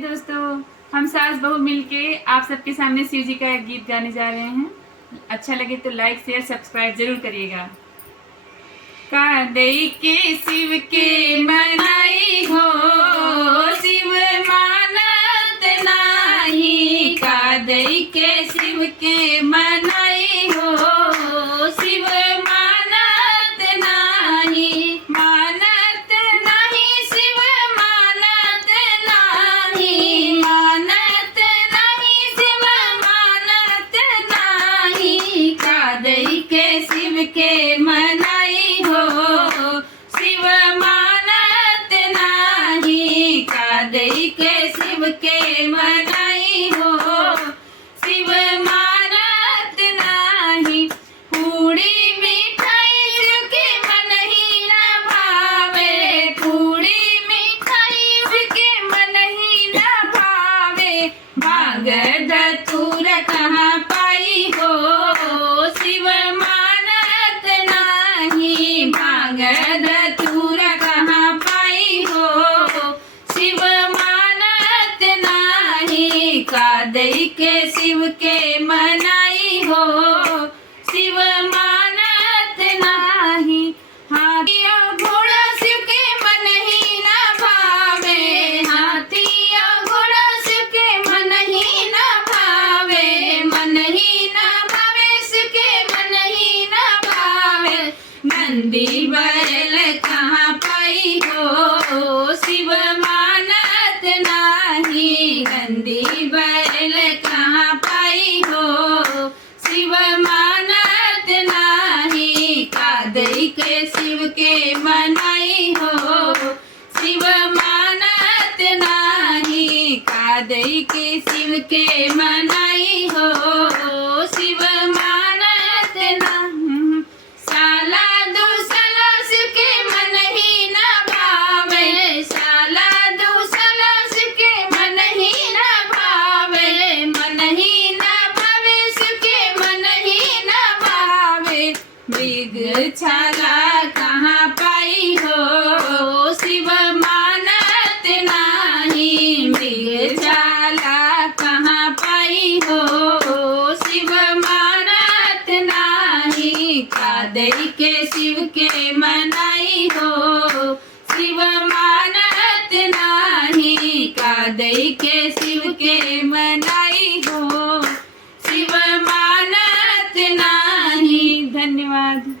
दोस्तों, हम सास बहू मिलके आप सबके सामने शिव जी का एक गीत गाने जा रहे हैं। अच्छा लगे तो लाइक शेयर सब्सक्राइब जरूर करिएगा। कादई के शिव के मनाई हो, शिव मानत नाही। कादई के शिव के मनाई हो, शिव मानत नाही। मानत नाही शिव मानत नाही। मानत नाही शिव मानत नाही। कादई के शिव के मनाई हो, शिव मानत नाही। कादई के शिव के मनाई हो, शिव मानत नाही। पूड़ी मिठाई शिव के मन ही न भावे। पूड़ी मिठाई शिव के मन ही न भावे। भांग धतूर कहाँ पाई हो, शिव मानत नाही। भांग धतूर कहाँ पाई हो, शिव मानत नाही। कादई के शिव के मनाई हो, शिव मानत नाही। हाथिया घोड़ा शिव के मन ही न भावे। हाथिया घोड़ा शिव के मन ही न भावे। मन ही न भावे शिव के मन ही न भावे। नंदी बैल कहाँ पाई हो, शिव मानत नाही। नंदी बैल कहाँ पाई हो, शिव मानत नाही। कादई के शिव के मनाई हो, शिव मानत नाही। कादई के शिव के मनाई हो, शिव मानत नाही। साला दो साला शिव के मन ही न भावे। साला दो साला शिव के मन ही न भावे। मन ही न भावे शिव के मन ही न भावे। मृग छाला कहाँ पाई हो, शिव मानत नाही। मृग छाला कहाँ पाई हो, शिव मानत नाही। कादई के शिव के मनाई हो, शिव मानत नाही। कादई के शिव के मनाई हो, शिव मानत नाही। धन्यवाद।